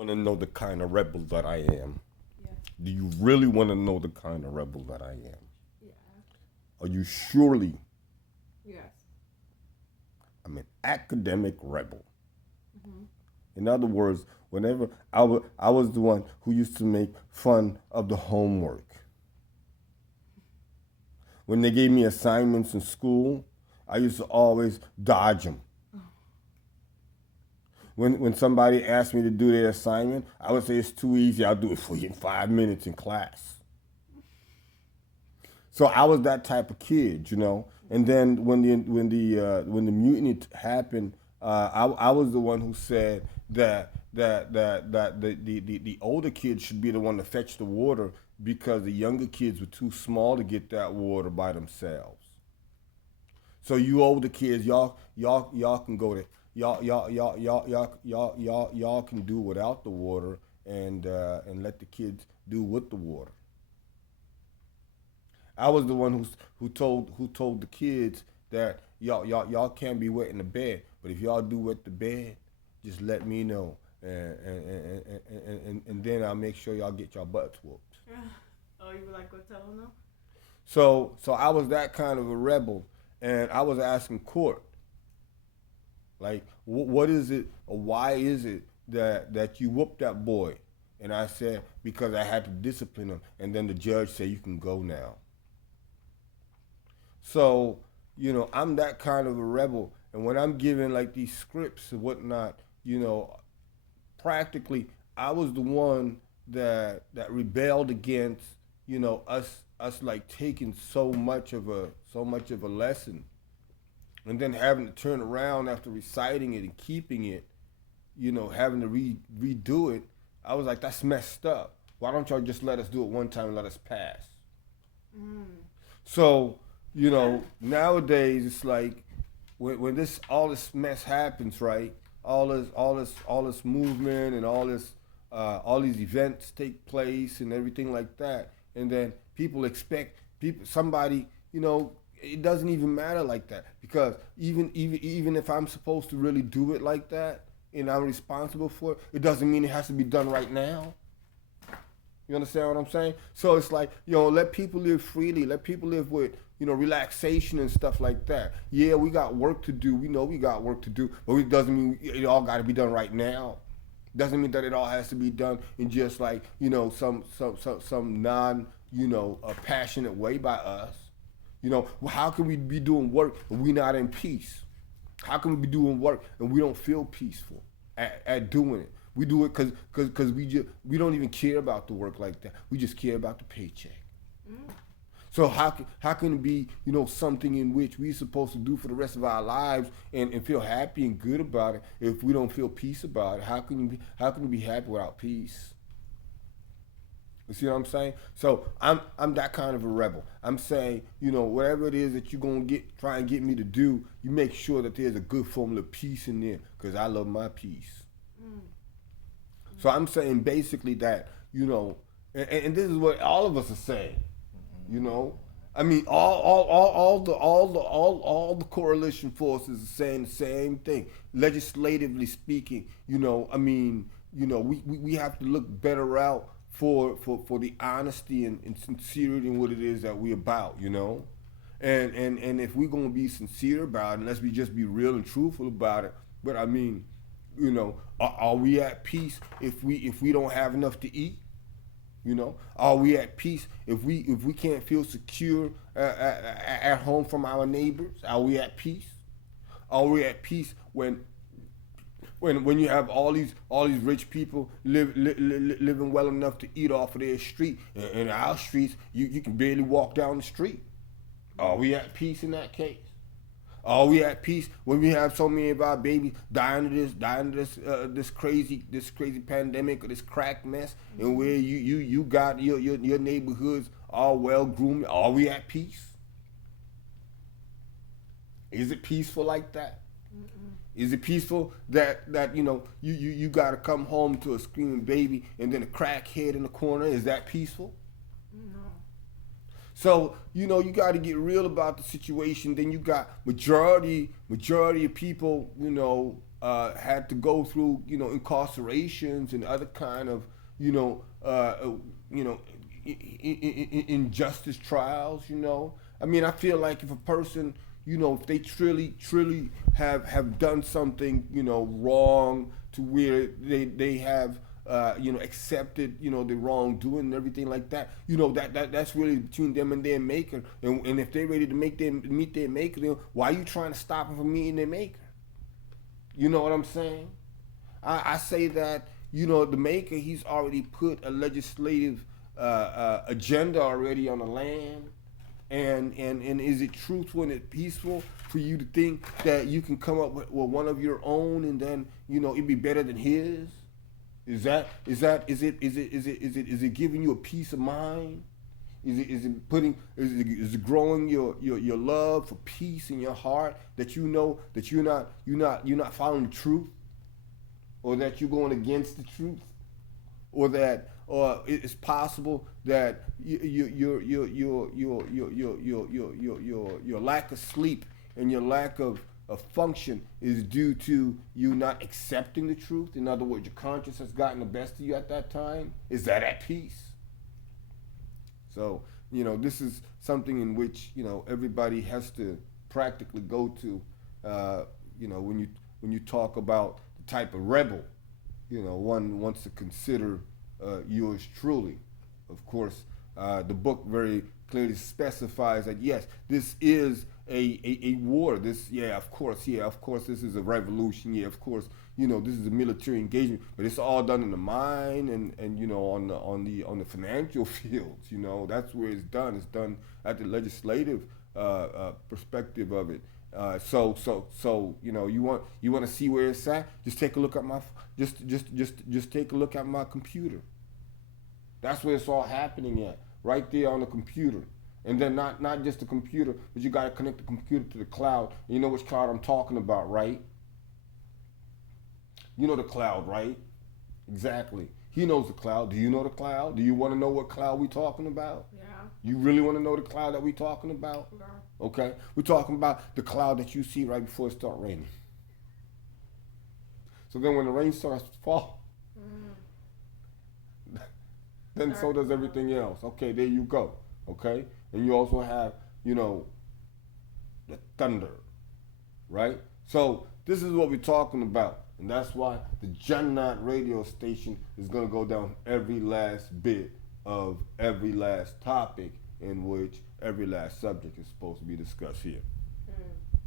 Want to know the kind of rebel that I am? Yeah. Do you really want to know the kind of rebel that I am? Yeah. Are you surely Yes. I'm an academic rebel? Mhm. In other words, whenever I was the one who used to make fun of the homework. When they gave me assignments in school, I used to always dodge them. When somebody asked me to do their assignment, I would say it's too easy. I'll do it for you in 5 minutes in class. So I was that type of kid, you know. And then when the mutiny happened, I was the one who said that the older kids should be the one to fetch the water because the younger kids were too small to get that water by themselves. So you older kids, y'all can go to y'all can do without the water and let the kids do with the water. I was the one who told the kids that y'all can't be wet in the bed, but if y'all do wet the bed, just let me know, and then I'll make sure y'all get your butts whooped. Oh, you were like, go tell them no? So I was that kind of a rebel, and I was asking court, like, what is it, or why is it that you whooped that boy? And I said because I had to discipline him, and then the judge said you can go now. So, I'm that kind of a rebel. And when I'm giving like these scripts and whatnot, practically I was the one that rebelled against, us like taking so much of a lesson and then having to turn around after reciting it and keeping it, having to redo it. I was like, that's messed up. Why don't y'all just let us do it one time and let us pass? Mm. So, nowadays it's like when this all this mess happens, right? All this movement and all these events take place and everything like that, and then people expect somebody, it doesn't even matter like that because even if I'm supposed to really do it like that and I'm responsible for it, it doesn't mean it has to be done right now. You understand what I'm saying? So it's like, let people live freely. Let people live with, relaxation and stuff like that. Yeah, we got work to do. We know we got work to do, but it doesn't mean it all got to be done right now. Doesn't mean that it all has to be done in just like, some non, passionate way by us. How can we be doing work and we not in peace? How can we be doing work and we don't feel peaceful at doing it? We do it because we don't even care about the work like that. We just care about the paycheck. Mm. So how can it be, something in which we're supposed to do for the rest of our lives and feel happy and good about it if we don't feel peace about it? How can you be happy without peace? You see what I'm saying? So I'm that kind of a rebel. I'm saying, whatever it is that you're gonna try and get me to do, you make sure that there's a good formula of peace in there, because I love my peace. Mm. So I'm saying basically that, and this is what all of us are saying, you know. I mean, all the coalition forces are saying the same thing. Legislatively speaking, I mean, we have to look better out for the honesty and sincerity in what it is that we about. And if we're gonna be sincere about it, let's just be real and truthful about it. But I mean, are we at peace if we don't have enough to eat? Are we at peace if we can't feel secure at home from our neighbors? Are we at peace? Are we at peace when you have all these rich people living well enough to eat off of their street? In our streets, you can barely walk down the street. Are we at peace in that case? Are we at peace when we have so many of our babies dying of this crazy pandemic or this crack mess, and where you got your neighborhoods all well groomed? Are we at peace? Is it peaceful like that? Mm-mm. Is it peaceful that you got to come home to a screaming baby and then a crackhead in the corner? Is that peaceful? No. So you got to get real about the situation. Then you got majority of people. had to go through, incarcerations and other kind of, you know, you know, injustice trials. I mean, I feel like if a person, if they truly have done something, wrong to where they have, accepted, the wrongdoing and everything like that. That's really between them and their maker. And if they're ready to meet their maker, then why are you trying to stop them from meeting their maker? You know what I'm saying? I say that, the maker, he's already put a legislative agenda already on the land. And is it truthful and it peaceful for you to think that you can come up with one of your own and then, it'd be better than his? Is it giving you a peace of mind? Is it growing your love for peace in your heart, that you know that you're not following the truth, or that you're going against the truth, or that it's possible that your lack of sleep and your lack of function is due to you not accepting the truth. In other words, your conscience has gotten the best of you at that time. Is that at peace? So, this is something in which, everybody has to practically go to, when you talk about the type of rebel, one wants to consider yours truly. Of course, the book very clearly specifies that, yes, this is a war. Of course, this is a revolution. Yeah, of course, this is a military engagement, but it's all done in the mind and on the financial fields. That's where it's done. It's done at the legislative perspective of it. So you want to see where it's at? Just take a look at just take a look at my computer. That's where it's all happening at, right there on the computer. And then not just the computer, but you got to connect the computer to the cloud. And you know which cloud I'm talking about, right? You know the cloud, right? Exactly. He knows the cloud. Do you know the cloud? Do you want to know what cloud we talking about? Yeah. You really want to know the cloud that we talking about? Yeah. Okay. We're talking about the cloud that you see right before it starts raining. So then when the rain starts to fall, then so does everything else. Okay, there you go. Okay? And you also have, the thunder, right? So this is what we're talking about. And that's why the Jannaat radio station is going to go down every last bit of every last topic in which every last subject is supposed to be discussed here.